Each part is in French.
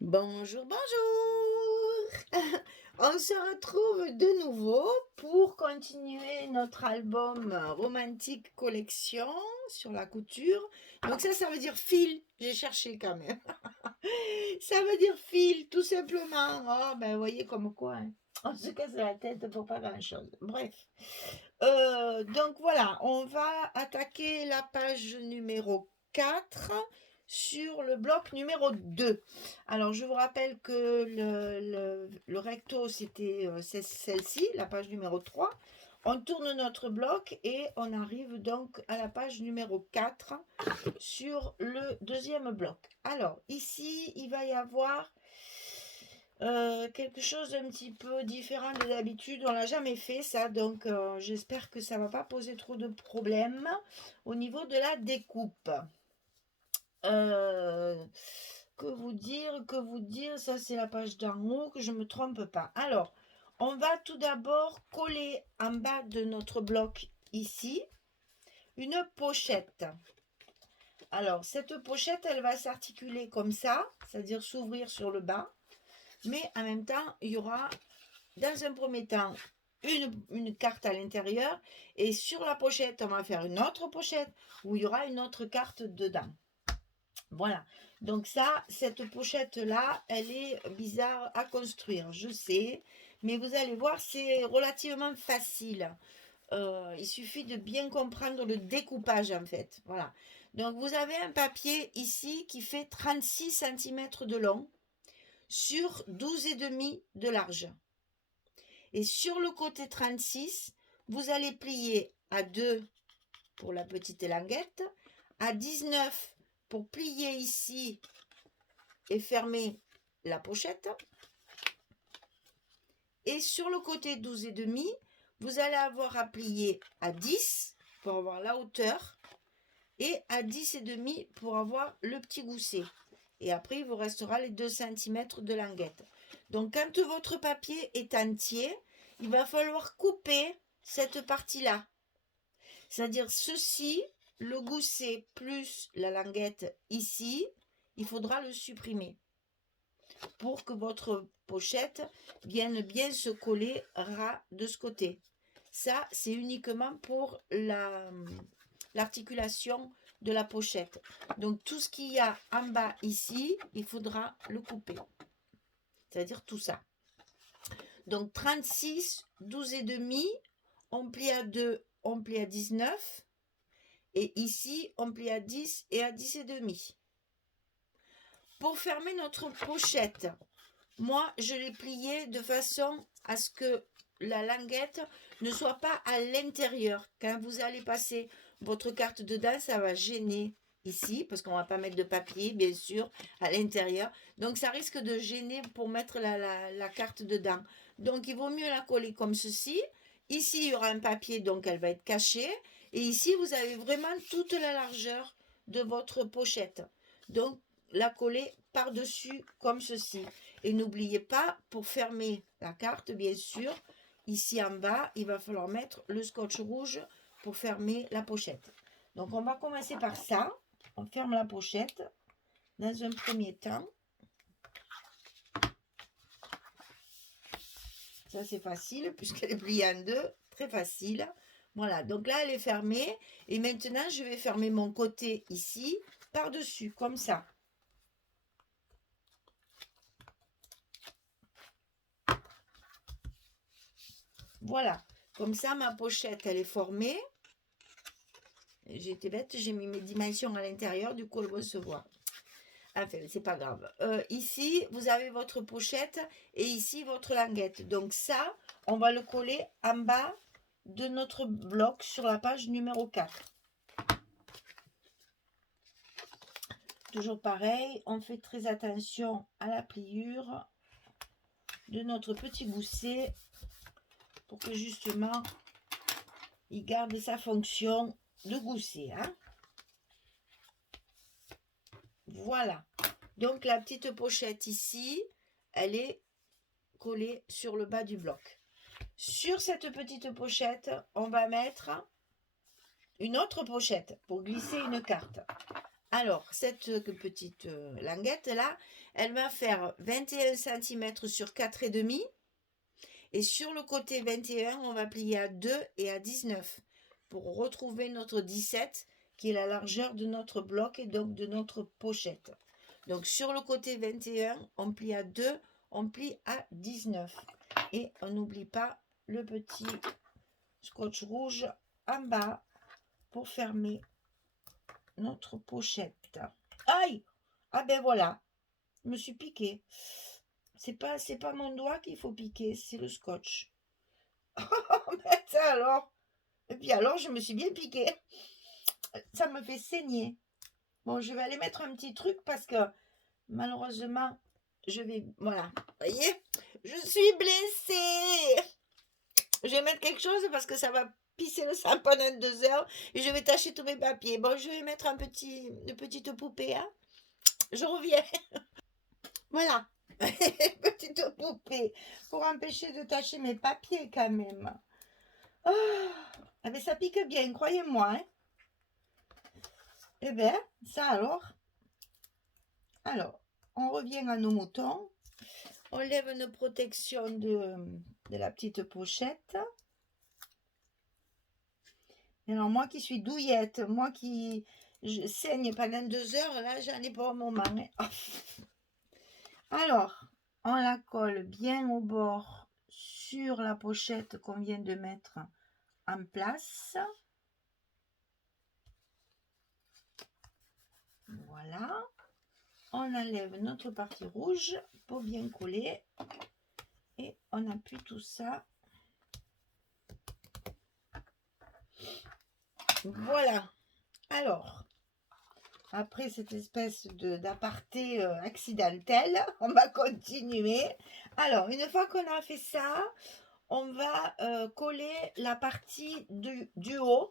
Bonjour, bonjour! On se retrouve de nouveau pour continuer notre album Romantique Collection sur la couture. Donc ça veut dire fil. J'ai cherché quand même. Ça veut dire fil, tout simplement. Oh, ben, vous voyez comme quoi, hein. On se casse la tête pour pas grand-chose. Bref. Donc voilà, on va attaquer la page numéro 4 sur le bloc numéro 2. Alors je vous rappelle que le recto c'était c'est celle-ci, la page numéro 3. On tourne notre bloc et on arrive donc à la page numéro 4 sur le deuxième bloc. Alors ici il va y avoir quelque chose d'un petit peu différent de d'habitude. On l'a jamais fait ça, donc j'espère que ça va pas poser trop de problèmes au niveau de la découpe. Que vous dire, ça c'est la page d'en haut, que je me trompe pas. Alors, on va tout d'abord coller en bas de notre bloc ici une pochette. Alors, cette pochette, elle va s'articuler comme ça, c'est-à-dire s'ouvrir sur le bas. Mais en même temps, il y aura, dans un premier temps, une carte à l'intérieur. Et sur la pochette, on va faire une autre pochette où il y aura une autre carte dedans. Voilà. Donc ça, cette pochette-là, elle est bizarre à construire, je sais. Mais vous allez voir, c'est relativement facile. Il suffit de bien comprendre le découpage, en fait. Voilà. Donc vous avez un papier ici qui fait 36 cm de long sur 12,5 de large. Et sur le côté 36, vous allez plier à 2 pour la petite languette, à 19 pour plier ici et fermer la pochette. Et sur le côté 12,5, vous allez avoir à plier à 10 pour avoir la hauteur et à 10,5 pour avoir le petit gousset. Et après, il vous restera les 2 cm de languette. Donc, quand votre papier est entier, il va falloir couper cette partie-là. C'est-à-dire ceci, le gousset plus la languette ici, il faudra le supprimer pour que votre pochette vienne bien se coller ras de ce côté. Ça, c'est uniquement pour l'articulation de la pochette. Donc tout ce qu'il y a en bas ici, il faudra le couper. C'est-à-dire tout ça. Donc 36, 12,5, on plie à 2, on plie à 19. Et ici, on plie à 10 et à 10,5. Pour fermer notre pochette, moi, je l'ai plié de façon à ce que la languette ne soit pas à l'intérieur. Quand vous allez passer votre carte dedans, ça va gêner ici, parce qu'on ne va pas mettre de papier, bien sûr, à l'intérieur. Donc, ça risque de gêner pour mettre la carte dedans. Donc, il vaut mieux la coller comme ceci. Ici, il y aura un papier, donc elle va être cachée. Et ici, vous avez vraiment toute la largeur de votre pochette. Donc, la coller par-dessus comme ceci. Et n'oubliez pas, pour fermer la carte, bien sûr, ici en bas, il va falloir mettre le scotch rouge pour fermer la pochette. Donc, on va commencer par ça. On ferme la pochette dans un premier temps. Ça, c'est facile puisqu'elle est pliée en deux. Très facile. Voilà, donc là, elle est fermée. Et maintenant, je vais fermer mon côté ici par-dessus, comme ça. Voilà, comme ça, ma pochette, elle est formée. J'étais bête, j'ai mis mes dimensions à l'intérieur, du coup, elle va se voir. Enfin, c'est pas grave. Ici, vous avez votre pochette et ici, votre languette. Donc ça, on va le coller en bas de notre bloc sur la page numéro 4. Toujours pareil, on fait très attention à la pliure de notre petit gousset pour que justement, il garde sa fonction de gousset. Hein. Voilà. Donc la petite pochette ici, elle est collée sur le bas du bloc. Sur cette petite pochette, on va mettre une autre pochette pour glisser une carte. Alors, cette petite languette-là, elle va faire 21 cm sur 4,5. Et sur le côté 21, on va plier à 2 et à 19 pour retrouver notre 17, qui est la largeur de notre bloc et donc de notre pochette. Donc, sur le côté 21, on plie à 2, on plie à 19. Et on n'oublie pas le petit scotch rouge en bas pour fermer notre pochette. Aïe! Ah ben voilà, je me suis piqué. C'est pas mon doigt qu'il faut piquer, c'est le scotch. Mais ça alors. Et puis alors, je me suis bien piqué. Ça me fait saigner. Bon, je vais aller mettre un petit truc parce que malheureusement, je vais... Voilà, vous voyez, je suis blessée. Je vais mettre quelque chose parce que ça va pisser le sang pendant 2 heures et je vais tâcher tous mes papiers. Bon, je vais mettre une petite poupée, hein. Je reviens. Voilà. Petite poupée pour empêcher de tâcher mes papiers quand même. Oh, ah ben ça pique bien, croyez-moi. Hein. Eh bien, ça alors. Alors, on revient à nos moutons. On lève une protection de la petite pochette. Et alors, moi qui suis douillette, moi qui saigne pendant 2 heures, là, j'en ai pas un moment. Hein. Alors, on la colle bien au bord sur la pochette qu'on vient de mettre en place. Voilà. On enlève notre partie rouge pour bien coller. Et on appuie tout ça. Voilà. Alors, après cette espèce d'aparté accidentel, on va continuer. Alors, une fois qu'on a fait ça, on va coller la partie du haut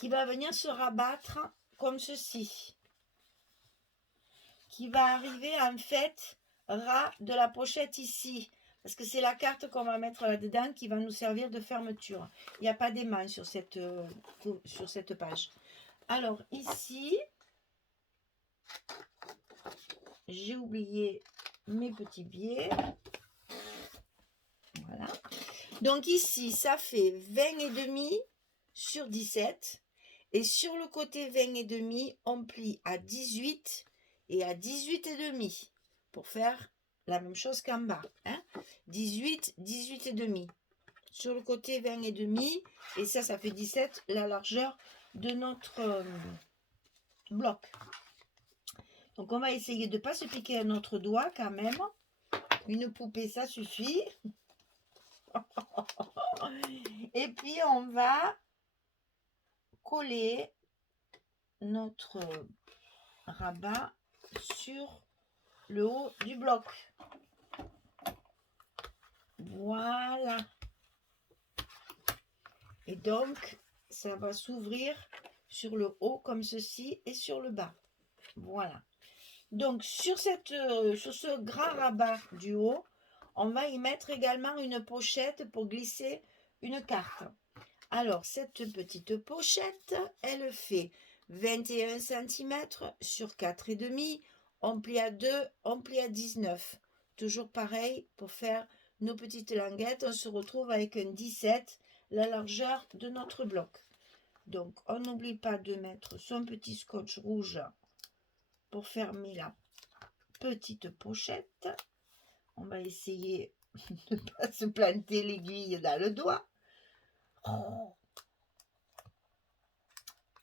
qui va venir se rabattre comme ceci. Qui va arriver en fait ras de la pochette ici. Parce que c'est la carte qu'on va mettre là-dedans qui va nous servir de fermeture. Il n'y a pas d'émail sur cette page. Alors ici, j'ai oublié mes petits biais. Voilà. Donc ici, ça fait 20,5 sur 17. Et sur le côté 20,5, on plie à 18 et à 18,5 pour faire la même chose qu'en bas. Hein. 18, 18,5. Sur le côté 20,5. Et ça fait 17, la largeur de notre bloc. Donc, on va essayer de ne pas se piquer à notre doigt quand même. Une poupée, ça suffit. Et puis, on va coller notre rabat sur le haut du bloc. Voilà. Et donc, ça va s'ouvrir sur le haut comme ceci et sur le bas. Voilà. Donc, sur ce grand rabat du haut, on va y mettre également une pochette pour glisser une carte. Alors, cette petite pochette, elle fait 21 cm sur 4,5. On plie à 2, on plie à 19. Toujours pareil, pour faire nos petites languettes, on se retrouve avec un 17, la largeur de notre bloc. Donc, on n'oublie pas de mettre son petit scotch rouge pour fermer la petite pochette. On va essayer de ne pas se planter l'aiguille dans le doigt. Oh.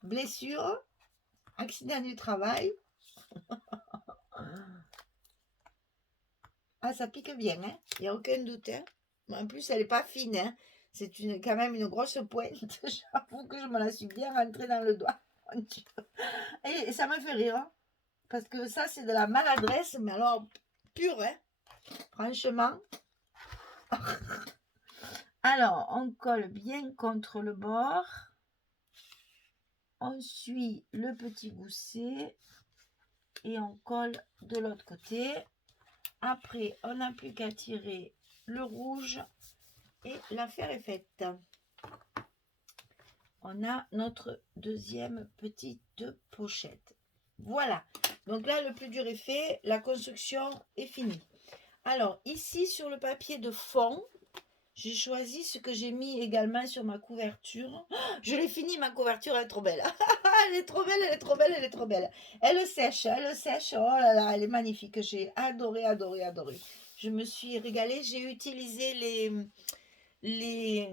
Blessure, accident du travail. Ah, ça pique bien, hein. Il n'y a aucun doute. Hein. En plus, elle n'est pas fine. Hein. C'est quand même une grosse pointe. J'avoue que je me la suis bien rentrée dans le doigt. Et ça me fait rire. Hein. Parce que ça, c'est de la maladresse, mais alors pure. Hein. Franchement. Alors, on colle bien contre le bord. On suit le petit gousset et on colle de l'autre côté. Après, on n'a plus qu'à tirer le rouge et l'affaire est faite. on a notre deuxième petite pochette. Voilà. Donc là, le plus dur est fait. La construction est finie. Alors, ici, sur le papier de fond, j'ai choisi ce que j'ai mis également sur ma couverture. Oh, je l'ai fini, ma couverture, elle est trop belle. Elle est trop belle, elle est trop belle, elle est trop belle. Elle sèche. Oh là là, elle est magnifique. J'ai adoré, adoré, adoré. Je me suis régalée. J'ai utilisé les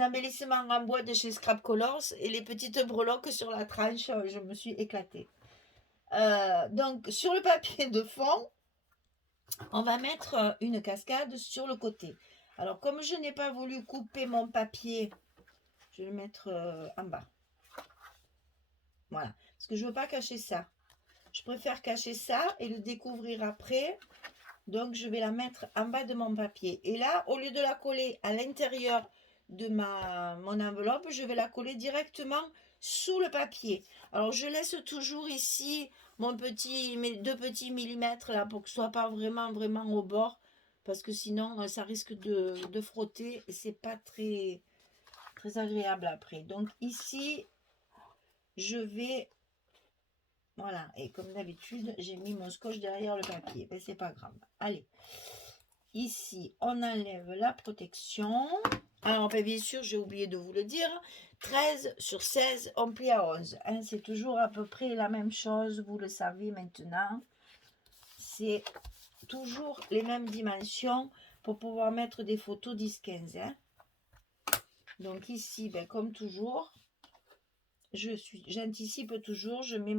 embellissements en bois de chez Scrap Colors et les petites breloques sur la tranche. Je me suis éclatée. Donc, sur le papier de fond, on va mettre une cascade sur le côté. Alors, comme je n'ai pas voulu couper mon papier, je vais le mettre en bas. Voilà. Parce que je ne veux pas cacher ça. Je préfère cacher ça et le découvrir après. Donc, je vais la mettre en bas de mon papier. Et là, au lieu de la coller à l'intérieur de mon enveloppe, je vais la coller directement sous le papier. Alors, je laisse toujours ici mes 2 petits millimètres là pour que ce soit pas vraiment au bord. Parce que sinon, ça risque de frotter et c'est pas très, très agréable après. Donc, ici, je vais... Voilà, et comme d'habitude, j'ai mis mon scotch derrière le papier. Mais c'est pas grave. Allez. Ici, on enlève la protection. Alors, bien sûr, j'ai oublié de vous le dire. 13 sur 16, on plie à 11. Hein, c'est toujours à peu près la même chose. Vous le savez maintenant. C'est toujours les mêmes dimensions pour pouvoir mettre des photos 10-15. Hein. Donc ici, ben, comme toujours, j'anticipe toujours. Je mets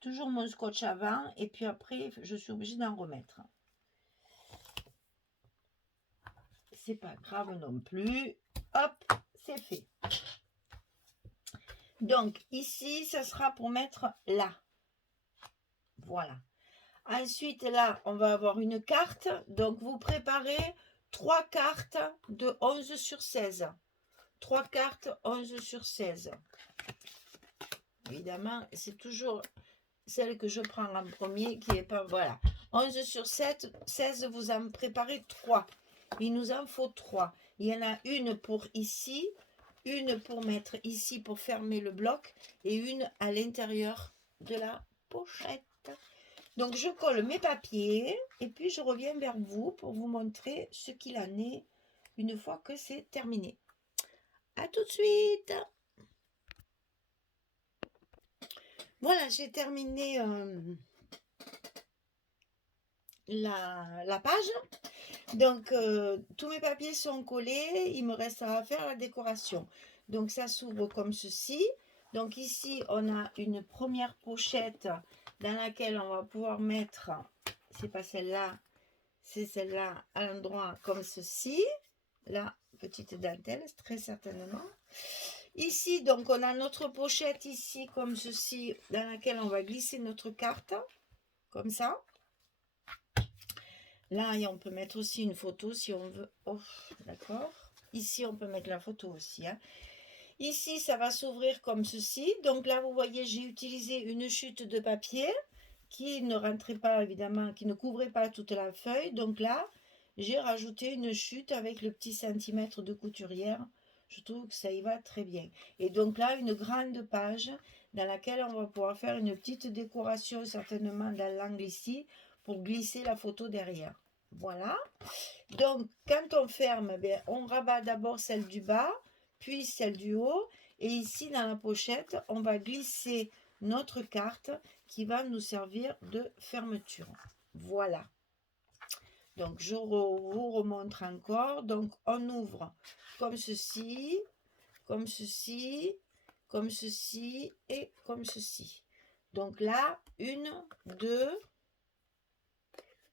toujours mon scotch avant. Et puis après, je suis obligée d'en remettre. C'est pas grave non plus. Hop, c'est fait. Donc ici, ça sera pour mettre là. Voilà. Ensuite, là, on va avoir une carte. Donc, vous préparez 3 cartes de 11 sur 16. 3 cartes 11 sur 16. Évidemment, c'est toujours celle que je prends en premier qui est pas... Voilà. 11 sur 16, vous en préparez 3. Il nous en faut 3. Il y en a une pour ici, une pour mettre ici pour fermer le bloc et une à l'intérieur de la pochette. Donc, je colle mes papiers et puis je reviens vers vous pour vous montrer ce qu'il en est une fois que c'est terminé. À tout de suite! Voilà, j'ai terminé la page. Donc, tous mes papiers sont collés. Il me restera à faire la décoration. Donc, ça s'ouvre comme ceci. Donc, ici, on a une première pochette dans laquelle on va pouvoir mettre, c'est pas celle-là, c'est celle-là à l'endroit comme ceci. La petite dentelle, très certainement. Ici, donc, on a notre pochette ici comme ceci, dans laquelle on va glisser notre carte, comme ça. Là, on peut mettre aussi une photo si on veut. Oh, d'accord. Ici, on peut mettre la photo aussi. Hein. Ici, ça va s'ouvrir comme ceci. Donc là, vous voyez, j'ai utilisé une chute de papier qui ne rentrait pas, évidemment, qui ne couvrait pas toute la feuille. Donc là, j'ai rajouté une chute avec le petit centimètre de couturière. Je trouve que ça y va très bien. Et donc là, une grande page dans laquelle on va pouvoir faire une petite décoration, certainement dans l'angle ici, pour glisser la photo derrière. Voilà. Donc, quand on ferme, bien, on rabat d'abord celle du bas, puis celle du haut. Et ici, dans la pochette, on va glisser notre carte qui va nous servir de fermeture. Voilà. Donc, je vous remontre encore. Donc, on ouvre comme ceci, comme ceci, comme ceci et comme ceci. Donc là, 1, 2,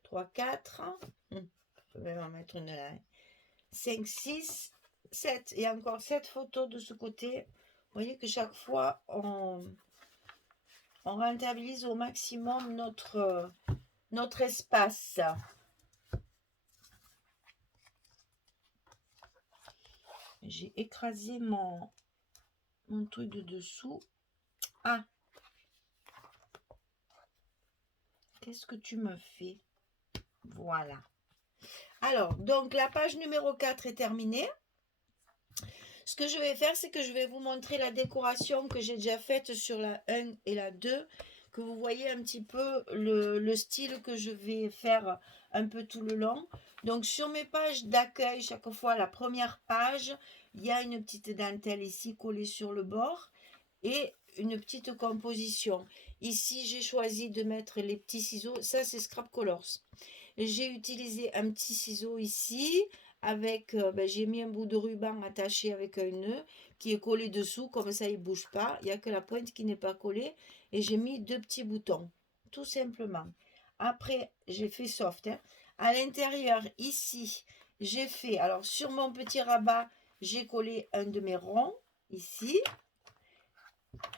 3, 4. Je peux même en mettre une là. 5, 6, 7. Et encore 7 photos de ce côté. Vous voyez que chaque fois, on rentabilise au maximum notre espace. J'ai écrasé mon truc de dessous. Ah! Qu'est-ce que tu me fais? Voilà. Alors, donc la page numéro 4 est terminée. Ce que je vais faire, c'est que je vais vous montrer la décoration que j'ai déjà faite sur la 1 et la 2, que vous voyez un petit peu le style que je vais faire un peu tout le long. Donc sur mes pages d'accueil, chaque fois la première page, il y a une petite dentelle ici collée sur le bord et une petite composition. Ici, j'ai choisi de mettre les petits ciseaux. Ça, c'est Scrap Colors. J'ai utilisé un petit ciseau ici avec, j'ai mis un bout de ruban attaché avec un nœud qui est collé dessous, comme ça il ne bouge pas. Il n'y a que la pointe qui n'est pas collée. Et j'ai mis 2 petits boutons, tout simplement. Après, j'ai fait soft. Hein. À l'intérieur, ici, j'ai fait, alors sur mon petit rabat, j'ai collé un de mes ronds, ici.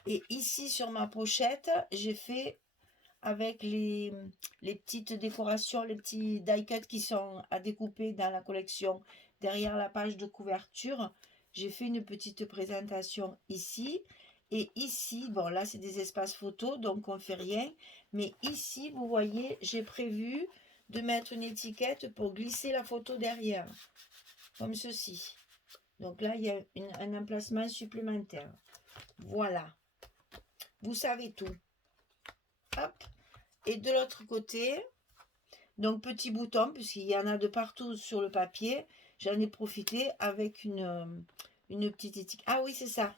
Et ici, sur ma pochette, j'ai fait avec les petites décorations, les petits die cuts qui sont à découper dans la collection derrière la page de couverture. J'ai fait une petite présentation ici. Et ici, bon là c'est des espaces photos, donc on ne fait rien. Mais ici, vous voyez, j'ai prévu de mettre une étiquette pour glisser la photo derrière. Comme ceci. Donc là, il y a un emplacement supplémentaire. Voilà. Vous savez tout. Hop. Et de l'autre côté, donc petit bouton, puisqu'il y en a de partout sur le papier, j'en ai profité avec une petite étiquette. Ah oui, c'est ça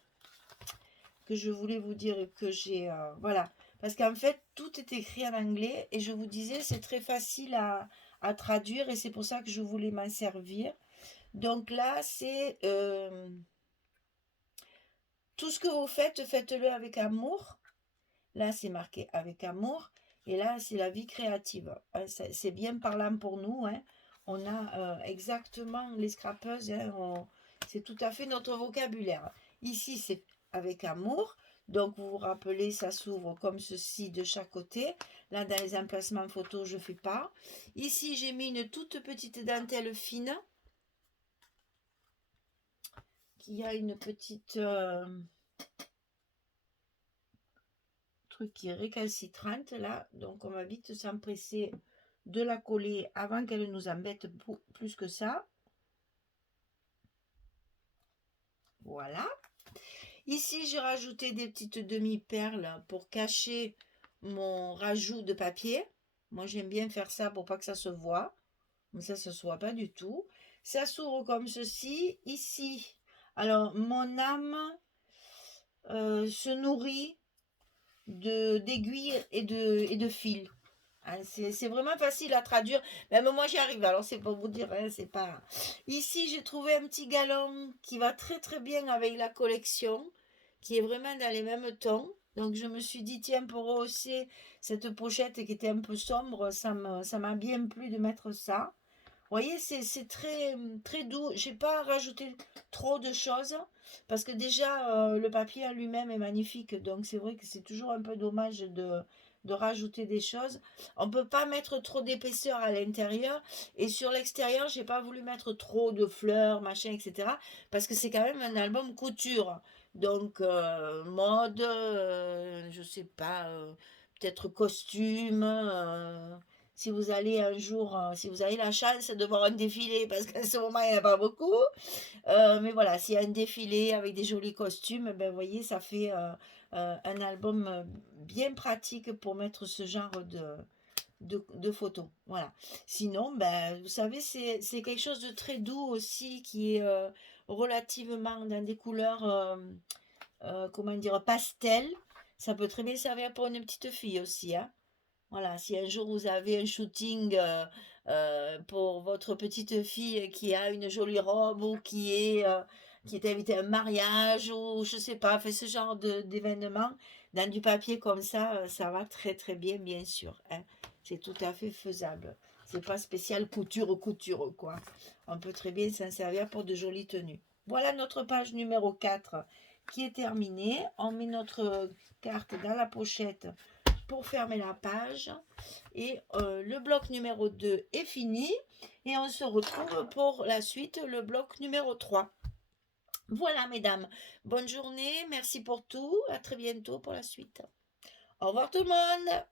que je voulais vous dire que j'ai... voilà. Parce qu'en fait, tout est écrit en anglais et je vous disais, c'est très facile à traduire et c'est pour ça que je voulais m'en servir. Donc là, c'est... tout ce que vous faites, faites-le avec amour. Là, c'est marqué avec amour. Et là, c'est la vie créative. C'est bien parlant pour nous. Hein. On a exactement les scrapeuses. Hein, c'est tout à fait notre vocabulaire. Ici, c'est avec amour. Donc, vous vous rappelez, ça s'ouvre comme ceci de chaque côté. Là, dans les emplacements photos, je ne fais pas. Ici, j'ai mis une toute petite dentelle fine. Qui a une petite... qui est récalcitrante là, donc on va vite s'empresser de la coller avant qu'elle nous embête plus que ça. Voilà. Ici, j'ai rajouté des petites demi-perles pour cacher mon rajout de papier. Moi, j'aime bien faire ça pour pas que ça se voit. Mais ça se voit pas du tout. Ça s'ouvre comme ceci. Ici, alors, mon âme se nourrit d'aiguilles et de fils. Hein, c'est vraiment facile à traduire. Même moi, j'y arrive. Alors, c'est pour vous dire, hein, c'est pas... Ici, j'ai trouvé un petit galon qui va très, très bien avec la collection, qui est vraiment dans les mêmes tons. Donc, je me suis dit, tiens, pour rehausser cette pochette qui était un peu sombre, ça m'a bien plu de mettre ça. Vous voyez, c'est très, très doux. J'ai pas rajouté trop de choses parce que déjà, le papier en lui-même est magnifique. Donc, c'est vrai que c'est toujours un peu dommage de rajouter des choses. On peut pas mettre trop d'épaisseur à l'intérieur. Et sur l'extérieur, j'ai pas voulu mettre trop de fleurs, machin, etc. Parce que c'est quand même un album couture. Donc, mode, je sais pas, peut-être costume. Si vous allez un jour, si vous avez la chance de voir un défilé, parce qu'en ce moment, il n'y en a pas beaucoup. Mais voilà, s'il y a un défilé avec des jolis costumes, ben, vous voyez, ça fait un album bien pratique pour mettre ce genre de photos. Voilà. Sinon, ben, vous savez, c'est quelque chose de très doux aussi, qui est relativement dans des couleurs, comment dire, pastel. Ça peut très bien servir pour une petite fille aussi, hein. Voilà, si un jour vous avez un shooting pour votre petite fille qui a une jolie robe ou qui est invitée à un mariage ou je sais pas, fait ce genre d'événement, dans du papier comme ça va très très bien, bien sûr. Hein. C'est tout à fait faisable. C'est pas spécial couture, quoi. On peut très bien s'en servir pour de jolies tenues. Voilà notre page numéro 4 qui est terminée. On met notre carte dans la pochette pour fermer la page et le bloc numéro 2 est fini et on se retrouve pour la suite, le bloc numéro 3. Voilà mesdames, bonne journée, merci pour tout, à très bientôt pour la suite. Au revoir tout le monde.